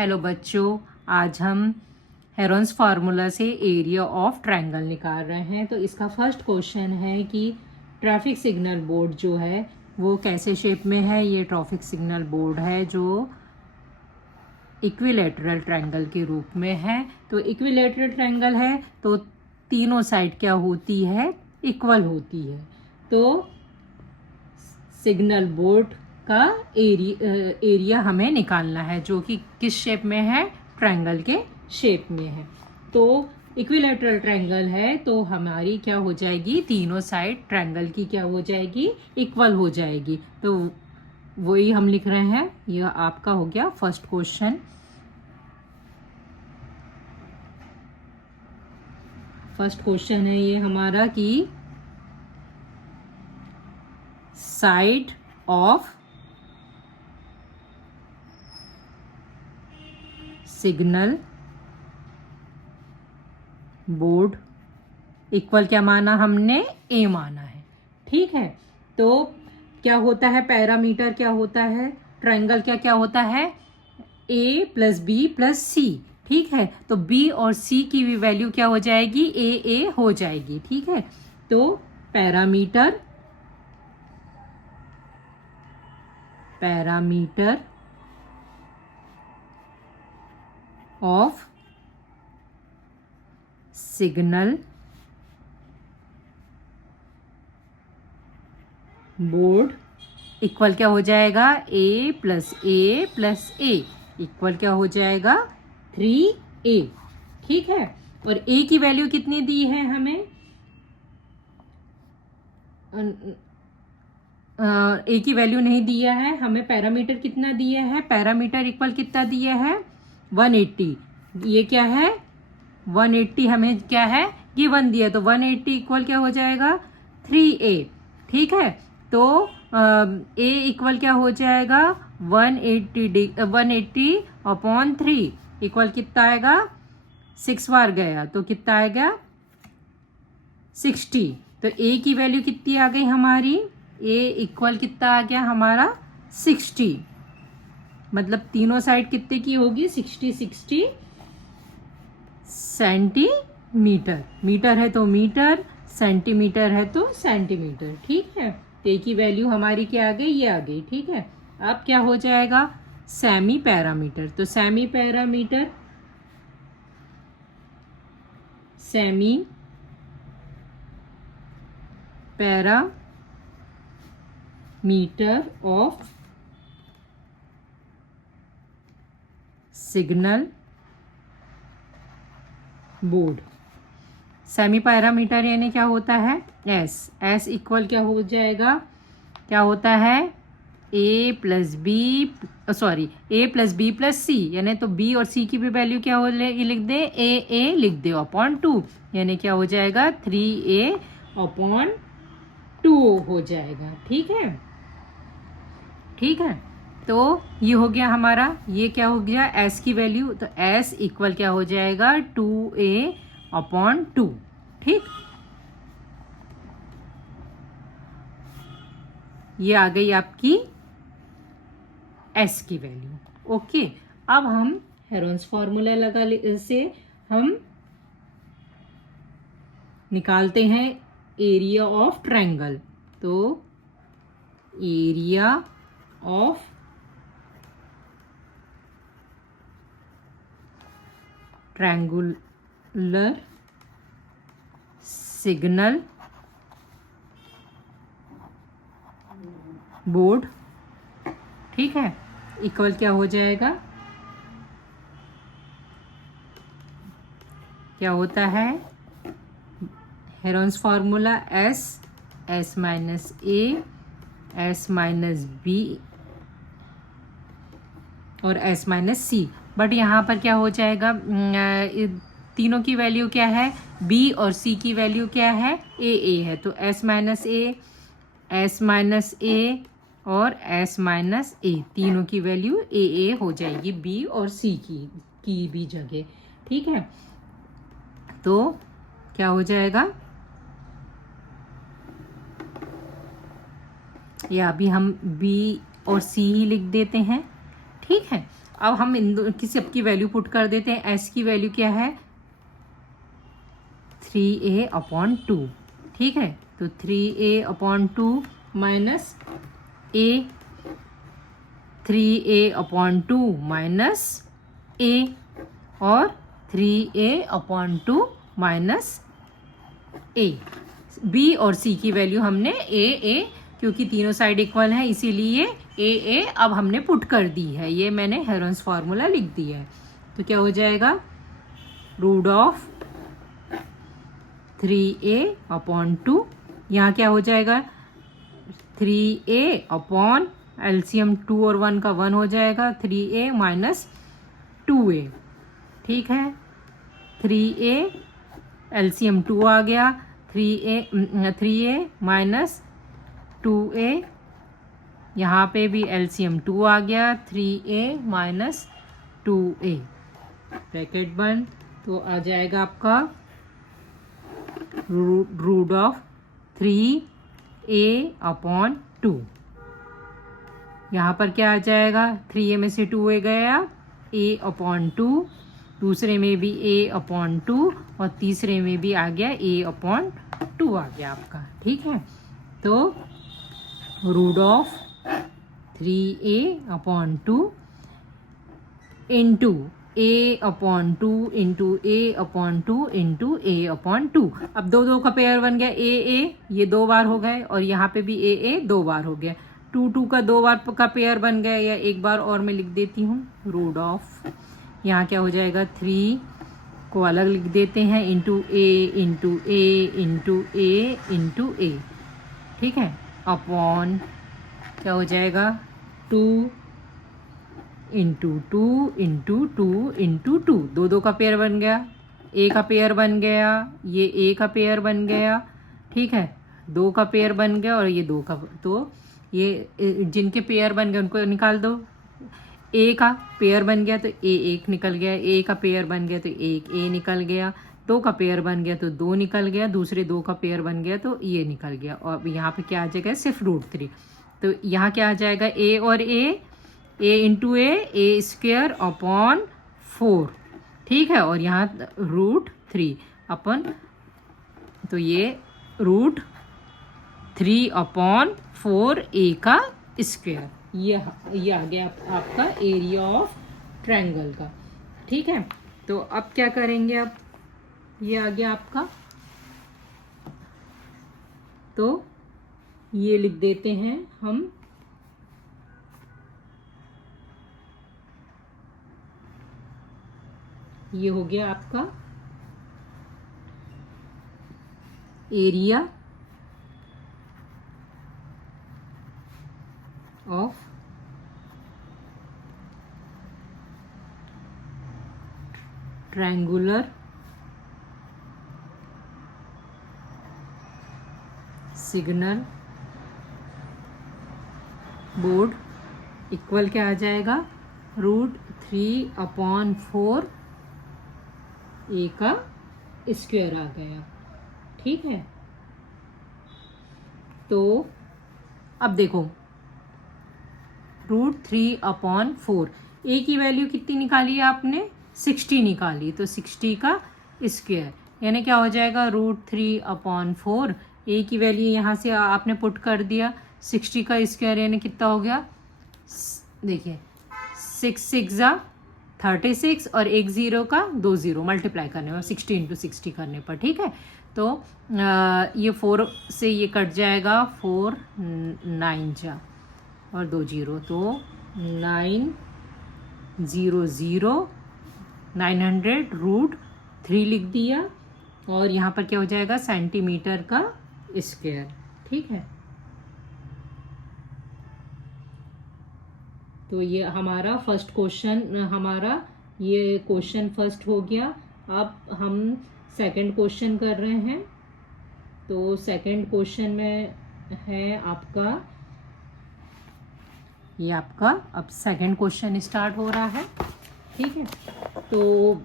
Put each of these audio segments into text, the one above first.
Hello बच्चों, आज हम हेरोन्स फार्मूला से एरिया ऑफ ट्रायंगल निकाल रहे हैं। तो इसका फर्स्ट क्वेश्चन है कि ट्रैफिक सिग्नल बोर्ड जो है वो कैसे शेप में है। ये ट्रैफिक सिग्नल बोर्ड है जो इक्विलैटरल ट्रायंगल के रूप में है। तो इक्विलैटरल ट्रायंगल है तो तीनों साइड क्या होती है, इक्वल होती है। तो सिग्नल बोर्ड का एरिया हमें निकालना है जो कि किस शेप में है, ट्रायंगल के शेप में है। तो इक्विलैटरल ट्रायंगल है तो हमारी क्या हो जाएगी, तीनों साइड ट्रायंगल की क्या हो जाएगी, इक्वल हो जाएगी। तो वही हम लिख रहे हैं। यह आपका हो गया फर्स्ट क्वेश्चन। फर्स्ट क्वेश्चन है ये हमारा कि side of signal board equal क्या माना हमने, ए माना है। ठीक है, तो क्या होता है, पैरामीटर क्या होता है, ट्रायंगल क्या क्या होता है, ए प्लस बी प्लस सी। ठीक है, तो बी और सी की भी वैल्यू क्या हो जाएगी, ए हो जाएगी। ठीक है, तो parameter of signal board equal क्या हो जाएगा, ए प्लस ए इक्वल क्या हो जाएगा, 3a। ठीक है, और a की वैल्यू कितनी दी है हमें, a की वैल्यू नहीं दिया है हमें। पैरामीटर कितना दिया है, पैरामीटर इक्वल कितना दिया है, 180। ये क्या है, 180 हमें क्या है, गिवन दिया। तो 180 इक्वल क्या हो जाएगा, 3a। ठीक है, तो a इक्वल क्या हो जाएगा, 180 अपॉन 3 इक्वल कितना आएगा, 6 बार गया तो कितना आएगा, 60। तो a की वैल्यू कितनी आ गई हमारी, a इक्वल कितना आ गया हमारा, 60। मतलब तीनों साइड कितने की होगी, 60 सेंटीमीटर। मीटर है तो मीटर, सेंटीमीटर है तो सेंटीमीटर। ठीक है, ए की वैल्यू हमारी क्या आ गई, ये आ गई। ठीक है, अब क्या हो जाएगा, सेमी पैरामीटर। तो semi parameter of signal board. Semi parameter यानी क्या होता है, एस इक्वल क्या हो जाएगा, क्या होता है, ए प्लस बी प्लस सी। यानी तो बी और सी की भी वैल्यू क्या हो लिख दे, ए लिख दे अपॉन 2। यानी क्या हो जाएगा, 3a अपॉन 2 हो जाएगा। ठीक है, तो ये हो गया हमारा, ये क्या हो गया, एस की वैल्यू। तो एस इक्वल क्या हो जाएगा, 2a अपॉन 2। ठीक, ये आ गई आपकी एस की वैल्यू। ओके, अब हम हेरोन्स फार्मूला से हम निकालते हैं एरिया ऑफ ट्रायंगल। तो area of triangular signal board, ठीक है, इक्वल क्या हो जाएगा, क्या होता है, Heron's formula S minus A, S minus B और एस माइनस सी। बट यहाँ पर क्या हो जाएगा, तीनों की वैल्यू क्या है, बी और सी की वैल्यू क्या है, ए है। तो एस माइनस ए और एस माइनस ए, तीनों की वैल्यू ए हो जाएगी, बी और सी की भी जगह। ठीक है, तो क्या हो जाएगा, या अभी हम बी और सी ही लिख देते हैं। ठीक है, अब हम इन की सबकी वैल्यू पुट कर देते हैं। एस की वैल्यू क्या है 3a/2, ठीक है। तो 3a/2 minus a, 3a/2 minus a और 3a/2 माइनस a। b और c की वैल्यू हमने a क्योंकि तीनों साइड इक्वल है इसीलिए a अब हमने पुट कर दी है। ये मैंने हेरोन्स फार्मूला लिख दिया है। तो क्या हो जाएगा रूट ऑफ 3a/2, यहाँ क्या हो जाएगा 3a अपॉन एलसीएम 2 और 1 का 1 हो जाएगा 3a माइनस 2a, ठीक है। 3a एलसीएम 2 आ गया 3a माइनस 2a, यहाँ पे भी एलसीएम 2 आ गया 3a माइनस 2a, ब्रैकेट बंद। तो आ जाएगा आपका रूट ऑफ 3a/2। यहाँ पर क्या आ जाएगा 3a में से 2a गया a/2, दूसरे में भी a/2 और तीसरे में भी आ गया a/2 आ गया आपका, ठीक है। तो root of 3a/2 into a/2 into a/2 into a/2। अब दो का पेयर बन गया a, ये 2 बार हो गए और यहाँ पे भी a 2 बार हो गया। 2 का 2 बार का पेयर बन गया, या एक बार और मैं लिख देती हूँ रूट ऑफ, यहाँ क्या हो जाएगा 3 को अलग लिख देते हैं into a into a into a into a, ठीक है, अपॉन क्या हो जाएगा 2 इंटू 2 इंटू 2 इंटू 2, 2 का पेयर बन गया, a का पेयर बन गया, ये a का पेयर बन गया, ठीक है, 2 का पेयर बन गया और ये 2 का। तो ये जिनके पेयर बन गए उनको निकाल दो। a का पेयर बन गया तो a 1 निकल गया, a का पेयर बन गया तो 1 a निकल गया, 2 का पेयर बन गया तो 2 निकल गया, दूसरे 2 का पेयर बन गया तो ये निकल गया। और यहाँ पे क्या आ जाएगा सिर्फ √3। तो यहाँ क्या आ जाएगा a और a into a square upon 4, ठीक है, और यहाँ √3 अपन, तो ये √3/4 a का स्क्वेयर, ये आ गया आपका एरिया ऑफ ट्रायंगल का, ठीक है। तो अब क्या करेंगे, अब ये आ गया आपका, तो ये लिख देते हैं हम ये हो गया आपका area of triangular signal board equal क्या आ जाएगा √3/4 a का स्क्वायर आ गया, ठीक है। तो अब देखो √3/4 a की वैल्यू कितनी निकाली है आपने 60 निकाली, तो 60 का स्क्वायर यानी क्या हो जाएगा √3/4 a की वैल्यू यहाँ से आपने पुट कर दिया, 60 का स्क्वायर यानी कितना हो गया, देखिए 6 6 36 और 1 0 का 2 0 मल्टीप्लाई करने पर 60 इंटू 60 करने पर, ठीक है। तो ये 4 से ये कट जाएगा, 4 9 जा और 2 0, तो 900 √3 लिख दिया और यहाँ पर क्या हो जाएगा सेंटीमीटर का स्क्वायर, ठीक है। तो ये हमारा फर्स्ट क्वेश्चन, हमारा ये क्वेश्चन फर्स्ट हो गया। अब हम सेकंड क्वेश्चन कर रहे हैं। तो सेकंड क्वेश्चन में है आपका, ये आपका अब सेकंड क्वेश्चन स्टार्ट हो रहा है, ठीक है। तो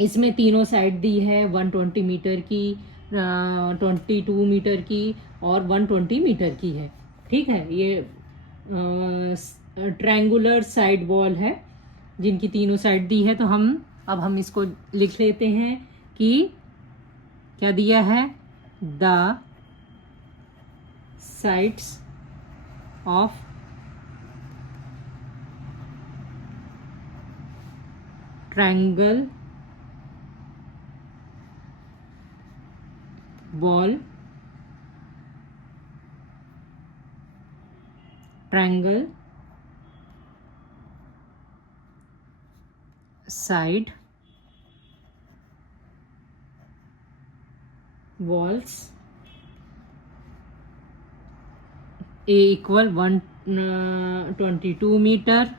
इसमें तीनों साइड दी है, 120 मीटर की, 22 मीटर की और 120 मीटर की है, ठीक है। ये ट्रायंगुलर साइड वॉल है जिनकी तीनों साइड दी है। तो हम इसको लिख लेते हैं कि क्या दिया है, the sides of triangle wall triangle side walls A equal 122 metre,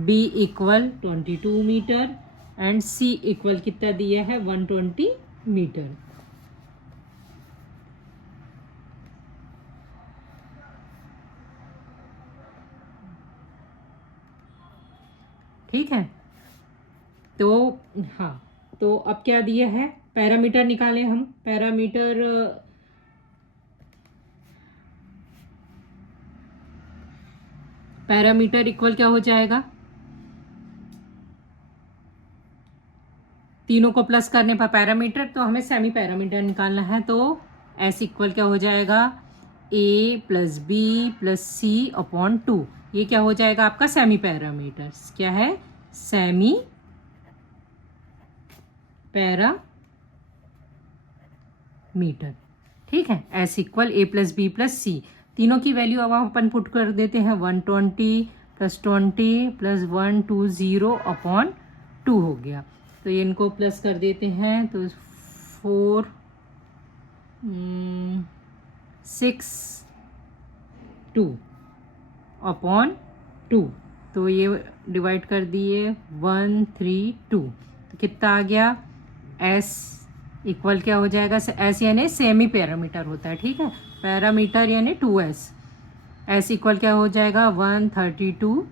B equal 22 metre and C equal कितना दिया है 120 मीटर। ठीक है, तो हाँ, तो अब क्या दिया है, पैरामीटर निकालें हम। पैरामीटर इक्वल क्या हो जाएगा, तीनों को प्लस करने पर पैरामीटर, तो हमें सेमी पैरामीटर निकालना है। तो एस इक्वल क्या हो जाएगा, ए प्लस बी प्लस सी अपॉन 2। ये क्या हो जाएगा आपका सेमी पैरामीटर, क्या है, सेमी पैरामीटर। ठीक है, एस इक्वल ए प्लस बी प्लस सी, तीनों की वैल्यू अब अपन पुट कर देते हैं, 120 प्लस 20 प्लस 120 अपॉन 2 हो गया। तो ये इनको प्लस कर देते हैं, तो 4 6 2 अपॉन 2, तो ये डिवाइड कर दिए 1 3 2, तो कितना आ गया, एस इक्वल क्या हो जाएगा, एस यानी सेमी पैरामीटर होता है। ठीक है, पैरामीटर यानी 2s, एस इक्वल क्या हो जाएगा 132,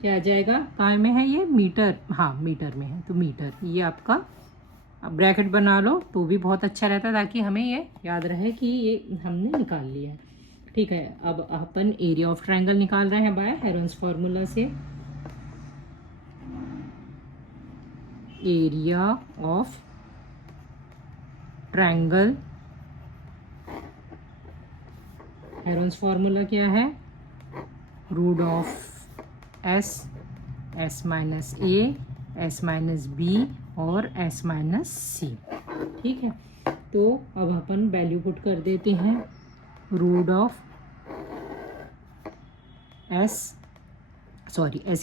क्या आ जाएगा, कहाँ में है ये, मीटर, हाँ मीटर में है, तो मीटर। ये आपका अब ब्रैकेट बना लो तो भी बहुत अच्छा रहता है, ताकि हमें ये याद रहे कि ये हमने निकाल लिया है। ठीक है, अब अपन एरिया ऑफ ट्रायंगल निकाल रहे हैं बाय हेरोन्स फार्मूला से। Area of triangle, Heron's formula क्या है, root of S minus A, S minus B और एस माइनस सी। ठीक है, तो अब अपन वैल्यू पुट कर देते हैं, रूट ऑफ एस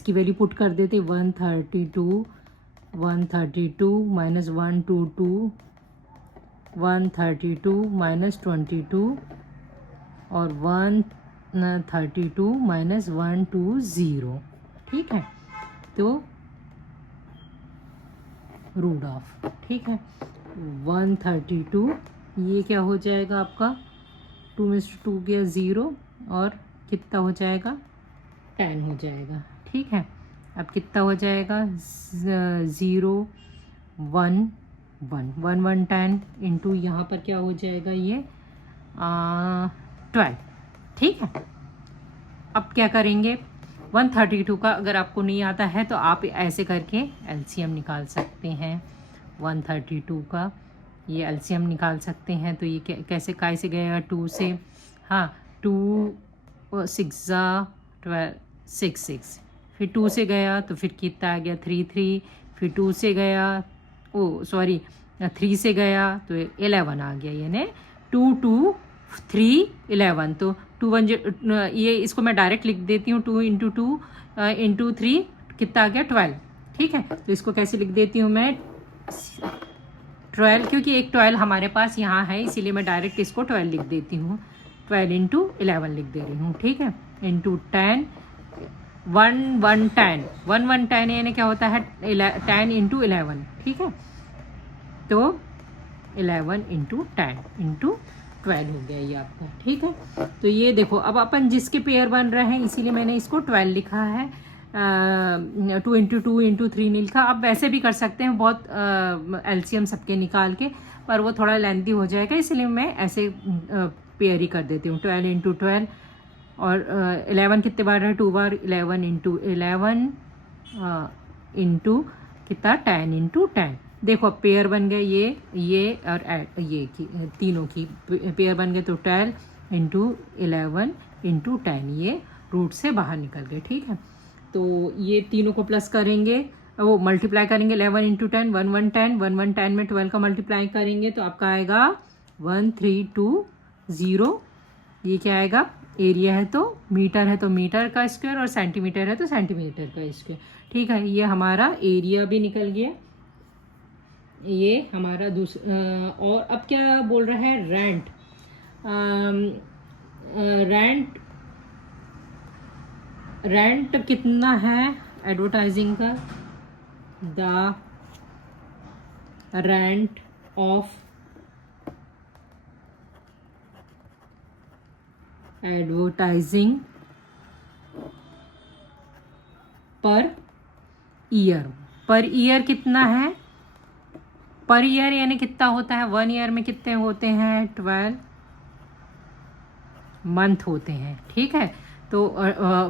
की वैल्यू पुट कर देते 132 माइनस 122, 132 माइनस 22 और 132 माइनस 120। ठीक है, तो रूट ऑफ, ठीक है, 132, ये क्या हो जाएगा आपका 2 में 2 गया 0 और कितना हो जाएगा 10 हो जाएगा। ठीक है, अब कितना हो जाएगा 0 1 1 1 1 10 इंटू यहाँ पर क्या हो जाएगा ये 12। ठीक है, अब क्या करेंगे, 132 का अगर आपको नहीं आता है तो आप ऐसे करके एलसीएम निकाल सकते हैं। 132 का ये एलसीएम निकाल सकते हैं। तो ये कैसे, काय से गया 2 से, हाँ 2 6 12 6 6, फिर 2 से गया तो फिर कितना आ गया 3 3, फिर 2 से गया 3 से गया तो 11 आ गया, यानी 2 2 3 11। तो 2 1 ये इसको मैं डायरेक्ट लिख देती हूँ, 2 इंटू 2 इंटू 3 कितना आ गया 12। ठीक है, तो इसको कैसे लिख देती हूँ मैं 12, क्योंकि एक 12 हमारे पास यहाँ है, इसीलिए मैं डायरेक्ट इसको 12 लिख देती हूँ, 12 इंटू 11 लिख दे रही हूँ। ठीक है, इंटू 10 1 1 10 1 1 10 यानी क्या होता है 10 इंटू 11। ठीक है, तो 11 इंटू 10 इंटू 12 हो गया ये आपका। ठीक है, तो ये देखो अब अपन जिसके पेयर बन रहे हैं इसीलिए मैंने इसको 12 लिखा है, 2 इंटू 2 इंटू 3 नहीं लिखा। आप वैसे भी कर सकते हैं बहुत एलसीएम सबके निकाल के, पर वो थोड़ा लेंथी हो जाएगा, इसलिए मैं ऐसे पेयर ही कर देती हूँ, 12 इंटू 12 और 11 कितने बार है 2 बार, 11 इंटू 11 इंटू कितना 10 इंटू 10। देखो अब पेयर बन गए ये और ये की तीनों की पेयर बन गए, तो 12 इंटू 11 इंटू 10 ये रूट से बाहर निकल गए। ठीक है, तो ये तीनों को प्लस करेंगे, वो मल्टीप्लाई करेंगे 11 इंटू 10 1 1 10 1 1 10 में 12 का मल्टीप्लाई करेंगे तो आपका आएगा 1320। ये क्या आएगा, एरिया है तो मीटर है तो मीटर का स्क्वायर और सेंटीमीटर है तो सेंटीमीटर का स्क्वायर। ठीक है, ये हमारा एरिया भी निकल गया। ये हमारा और अब क्या बोल रहा है, रेंट। रेंट कितना है एडवर्टाइजिंग का, the rent of advertising per year कितना है, पर ईयर यानी कितना होता है, 1 ईयर में कितने होते हैं, 12 मंथ होते हैं। ठीक है, तो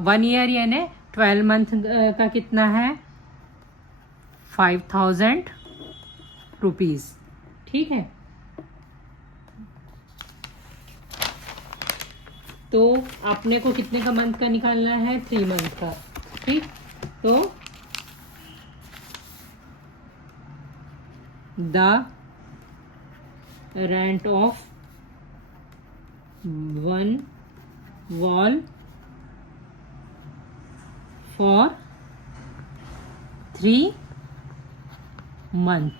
1 ईयर यानी 12 मंथ का कितना है, 5000 रुपीज़। ठीक है, तो आपने को कितने का मंथ का निकालना है, 3 मंथ का। ठीक, तो the rent of 1 wall for 3 month.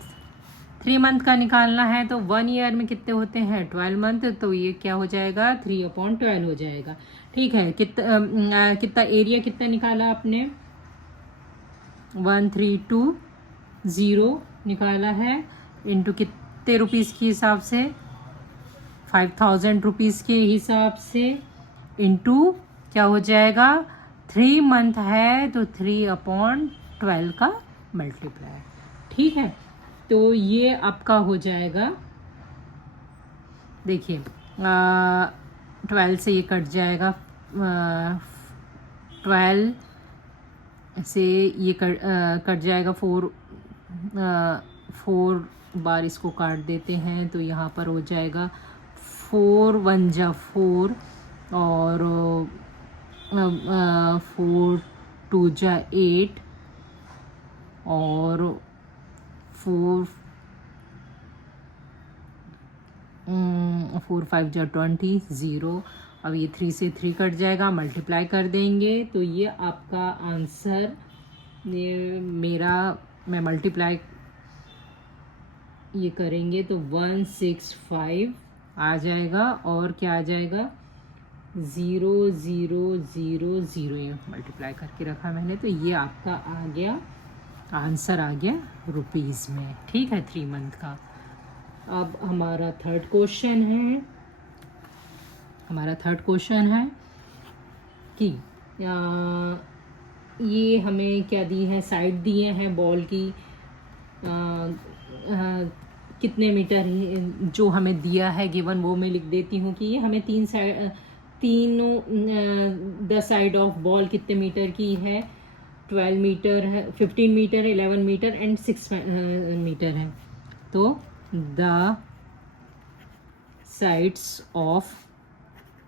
3 month का निकालना है तो 1 ईयर में कितने होते हैं, 12 मंथ, तो ये क्या हो जाएगा, 3/12 हो जाएगा। ठीक है, कितना एरिया कितना निकाला आपने, 1320 निकाला है, इंटू कितने रुपीज़ के हिसाब से, 5000 रुपीज़ के हिसाब से, इंटू क्या हो जाएगा, 3 मंथ है तो 3/12 का मल्टीप्लाई। ठीक है, तो ये आपका हो जाएगा, देखिए 12 से ये कट जाएगा, 12 से ये कट जाएगा, 4 बार इसको काट देते हैं तो यहाँ पर हो जाएगा 4 1 जा 4 और 4 2 जा 8 और 4 5 जा 20 0। अब ये 3 से 3 कट जाएगा, मल्टीप्लाई कर देंगे तो ये आपका आंसर, ये मेरा, मैं मल्टीप्लाई ये करेंगे तो 165 आ जाएगा और क्या आ जाएगा, 0000, ये मल्टीप्लाई करके रखा मैंने, तो ये आपका आ गया, आंसर आ गया रुपीज़ में। ठीक है, 3 मंथ का। अब हमारा थर्ड क्वेश्चन है कि ये हमें क्या दी है, साइड दिए हैं बॉल की, कितने मीटर जो हमें दिया है गिवन, वो मैं लिख देती हूँ कि ये हमें तीनों द साइड ऑफ बॉल कितने मीटर की है, 12 मीटर है, 15 मीटर, 11 मीटर एंड 6 मीटर है। तो the sides of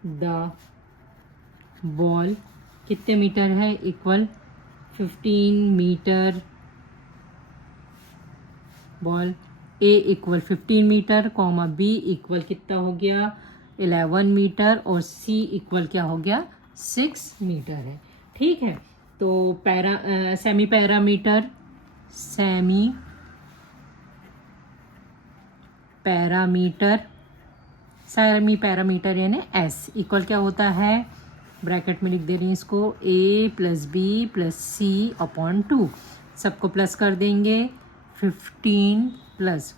the ball कितने मीटर है, equal 15 metre, ball a equal 15 metre, comma B equal कितना हो गया, 11 मीटर और सी इक्वल क्या हो गया, 6 मीटर है। ठीक है, तो सेमी पैरामीटर यानी एस इक्वल क्या होता है, ब्रैकेट में लिख दे रही हैं इसको, a + b + c/2, सबको प्लस कर देंगे, 15 +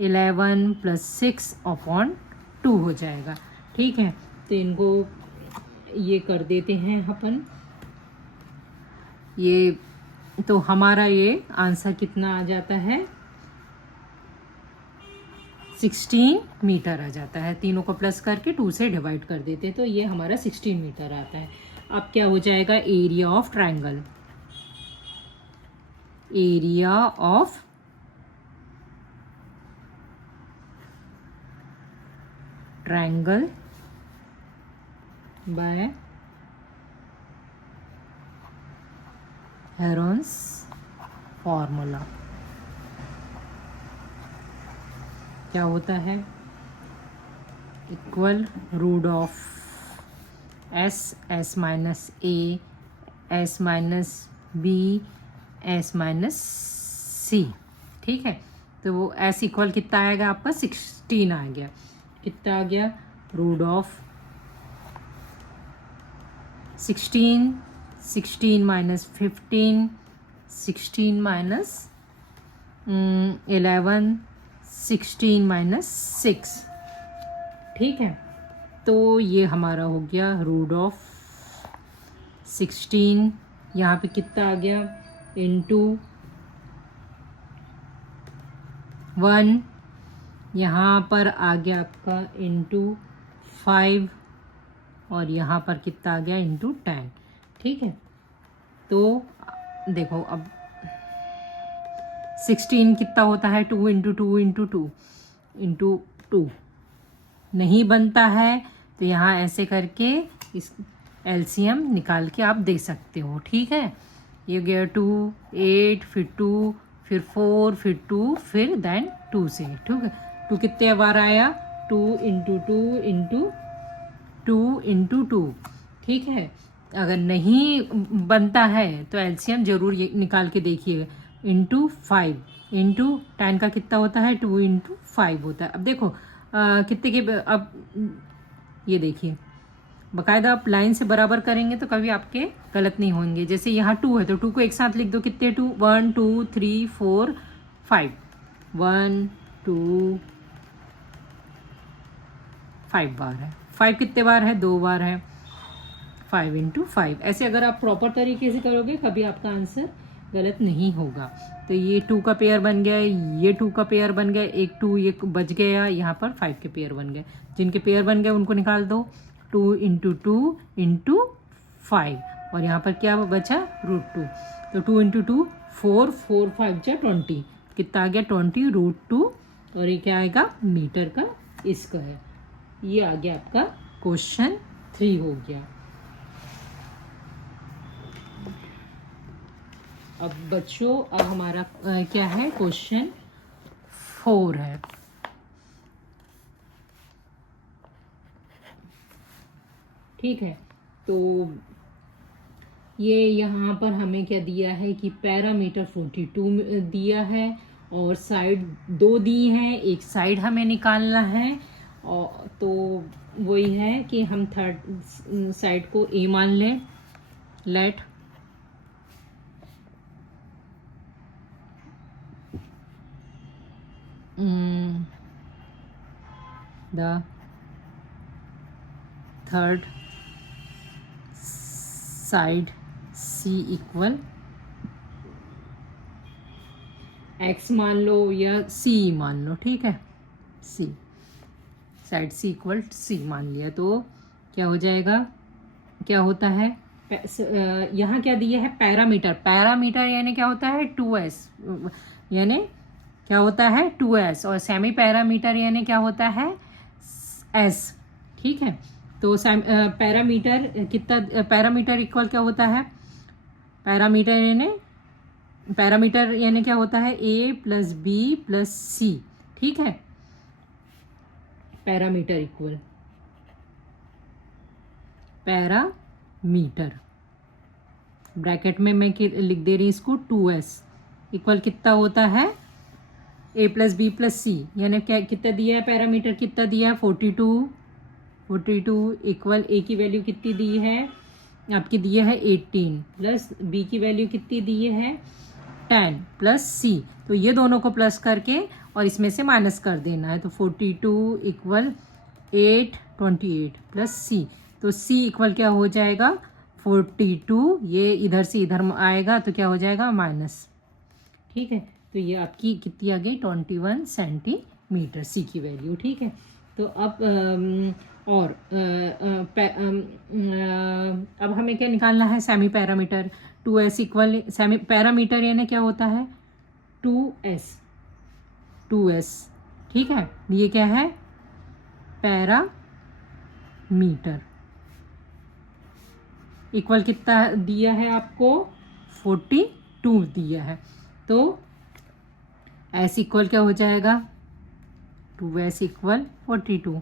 11 + 6/2 हो जाएगा। ठीक है, तो इनको ये कर देते हैं अपन, ये तो हमारा ये आंसर कितना आ जाता है, 16 मीटर आ जाता है। तीनों को प्लस करके 2 से डिवाइड कर देते हैं तो ये हमारा 16 मीटर आता है। अब क्या हो जाएगा, area of triangle, area of triangle by Heron's formula. क्या होता है? Equal root of S minus A, S minus B, S minus C. ठीक है, तो वो एस इक्वल कितना आएगा आपका 16 आ गया। कितना आ गया? Root of 16 minus 15, 16 minus 11, 16 minus 6। ठीक है, तो ये हमारा हो गया रूट ऑफ 16। यहाँ पे कितना आ गया? इंटू 1, यहाँ पर आ गया आपका इंटू 5, और यहाँ पर कितना आ गया? इंटू 10। ठीक है, तो देखो अब 16 कितना होता है? 2 इंटू 2 इंटू 2 इंटू 2 नहीं बनता है, तो यहाँ ऐसे करके इस एलसीएम निकाल के आप दे सकते हो। ठीक है, ये गया 2, 8, फिर 2, फिर 4, फिर 2, फिर देन 2 से। ठीक है, 2 कितने बार आया? 2 इंटू 2 इंटू 2 इंटू 2। ठीक है, अगर नहीं बनता है तो एलसीएम जरूर ये निकाल के देखिएगा। इंटू 5 इंटू 10 का कितना होता है? 2 इंटू 5 होता है। अब देखो कितने के, अब ये देखिए बाकायदा आप लाइन से बराबर करेंगे तो कभी आपके गलत नहीं होंगे। जैसे यहाँ 2 है तो 2 को एक साथ लिख दो। कितने 2? 1 2 3 4 5, 1 2 5 बार है। 5 कितने बार है? 2 बार है। 5 इंटू 5। ऐसे अगर आप प्रॉपर तरीके से करोगे कभी आपका आंसर गलत नहीं होगा। तो ये 2 का पेयर बन गया, ये 2 का पेयर बन गया, एक 2 ये बच गया, यहाँ पर 5 के पेयर बन गए। जिनके पेयर बन गए उनको निकाल दो। 2 इंटू 2 इंटू 5, और यहाँ पर क्या बचा? रूट 2। तो 2 इंटू 2 4, 4 5 जा 20। कितना आ गया? 20 रूट 2, और ये क्या आएगा? मीटर का स्क्वायर। ये आ गया आपका क्वेश्चन 3 हो गया। अब बच्चों अब हमारा क्या है? क्वेश्चन 4 है। ठीक है, तो ये यहाँ पर हमें क्या दिया है कि पैरामीटर 42 दिया है, और साइड 2 दी हैं, एक साइड हमें निकालना है। और तो वही है कि हम थर्ड साइड को ए मान लें। Let the third side C equal x मान लो या C मान लो। ठीक है, C side C equal C मान लिया तो क्या हो जाएगा? क्या होता है? यहाँ क्या दिया है? पैरामीटर। पैरामीटर यानी क्या होता है? 2s, यानी क्या होता है? 2s। और सेमी पैरामीटर यानी क्या होता है? s। ठीक है, तो पैरामीटर कितना? पैरामीटर इक्वल क्या होता है? पैरामीटर यानी क्या होता है? a plus b plus c। ठीक है, पैरामीटर इक्वल पैरामीटर, ब्रैकेट में मैं लिख दे रही इसको 2s इक्वल कितना होता है? a प्लस बी प्लस सी। यानी क्या कितना दिया है? पैरामीटर कितना दिया है? 42 इक्वल a की वैल्यू कितनी दी है आपकी? दी है 18, प्लस b की वैल्यू कितनी दी है? 10 प्लस c। तो ये दोनों को प्लस करके और इसमें से माइनस कर देना है। तो 42 इक्वल 28 प्लस c। तो c इक्वल क्या हो जाएगा? 42। ये इधर से इधर आएगा तो क्या हो जाएगा? माइनस। ठीक है, तो ये आपकी कितनी आ गई? 21 सेंटीमीटर सी की वैल्यू। ठीक है, तो अब अब हमें क्या निकालना है? Semi parameter. 2s equal semi parameter यानी क्या होता है 2s, 2s, ठीक है। ये क्या है पैरामीटर। इक्वल कितना दिया है आपको 42 दिया है, तो s इक्वल क्या हो जाएगा 2s इक्वल 42,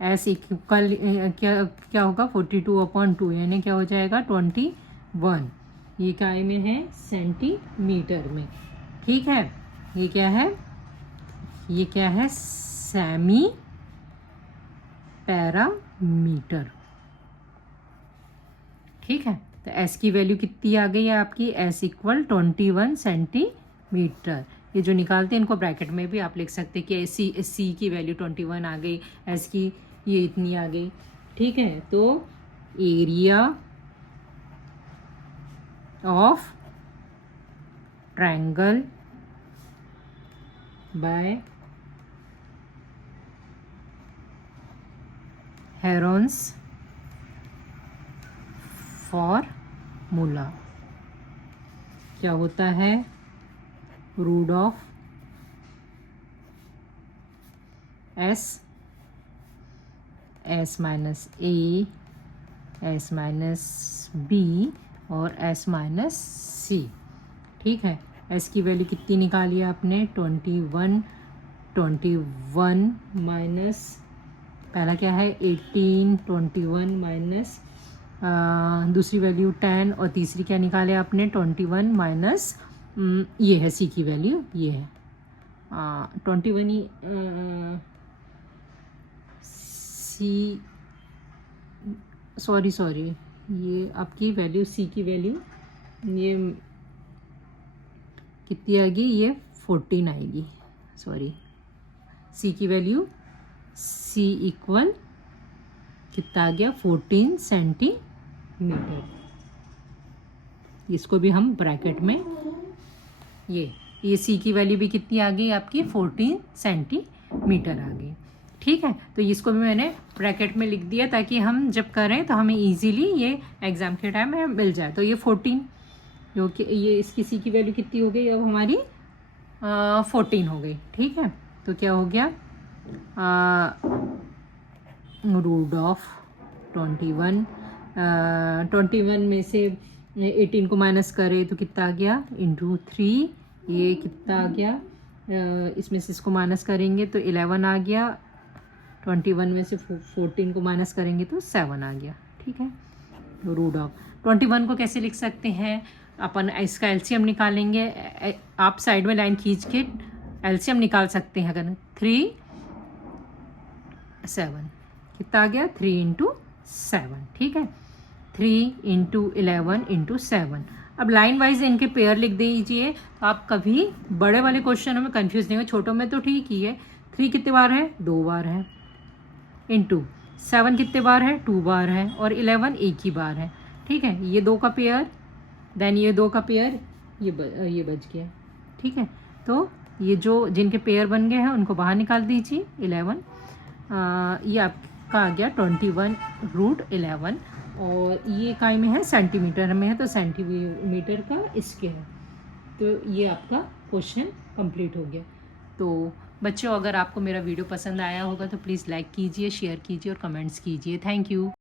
s इक्वल क्या क्या होगा 42/2 यानी क्या हो जाएगा 21। ये काय में है सेंटीमीटर में, ठीक है। ये क्या है, ये क्या है सेमी पैरामीटर, ठीक है। तो s की वैल्यू कितनी आ गई है आपकी, s इक्वल 21 सेंटीमीटर। ये जो निकालते हैं इनको ब्रैकेट में भी आप लिख सकते हैं कि c की वैल्यू 21 आ गई, s की ये इतनी आ गई, ठीक है। तो area of triangle by Heron's formula क्या होता है, root of s minus a, s minus b और s माइनस c, ठीक है। s की वैल्यू कितनी निकाली है आपने 21 माइनस पहला क्या है 18, 21 माइनस दूसरी वैल्यू 10 और तीसरी क्या निकाले आपने 21 माइनस ये है c की वैल्यू, ये है 21 ही c सॉरी ये आपकी वैल्यू c की वैल्यू ये कितनी आएगी, ये 14 आएगी, सॉरी c की वैल्यू c इक्वल कितना आ गया 14 सेंटीमीटर। इसको भी हम ब्रैकेट में ये c की वैल्यू भी कितनी आ गई आपकी 14 सेंटीमीटर आ गई, ठीक है। तो इसको भी मैंने ब्रैकेट में लिख दिया ताकि हम जब करें तो हमें इजीली ये एग्ज़ाम के टाइम में मिल जाए। तो ये 14 जो कि ये इसकी c की वैल्यू कितनी हो गई अब हमारी 14 हो गई, ठीक है। तो क्या हो गया रूट ऑफ 21 में से 18 को माइनस करें तो कितना आ गया इंटू 3, ये कितना आ गया इसमें से इसको माइनस करेंगे तो 11 आ गया, 21 में से 14 को माइनस करेंगे तो 7 आ गया, ठीक है। तो रूट ऑफ 21 को कैसे लिख सकते हैं अपन, इसका एलसीएम निकालेंगे। आप साइड में लाइन खींच के एलसीएम निकाल सकते हैं। अगर 3 7 कितना आ गया 3 इंटू 7, ठीक है। 3 इंटू 11 इंटू 7। अब लाइन वाइज इनके पेयर लिख दीजिए, तो आप कभी बड़े वाले क्वेश्चनों में कंफ्यूज नहीं हो, छोटों में तो ठीक ही है। 3 कितने बार है 2 बार है, इंटू 7 कितने बार है 2 बार है, और 11 एक ही बार है, ठीक है। ये 2 का पेयर, देन ये 2 का पेयर, ये बच गया, ठीक है। तो ये जो जिनके पेयर बन गए हैं उनको बाहर निकाल दीजिए। 11 ये आपका आ गया 21 रूट 11, और ये काय में है सेंटीमीटर में है तो सेंटीमीटर का स्क्वायर। तो ये आपका क्वेश्चन कंप्लीट हो गया। तो बच्चों, अगर आपको मेरा वीडियो पसंद आया होगा तो प्लीज़ लाइक कीजिए, शेयर कीजिए और कमेंट्स कीजिए। Thank you.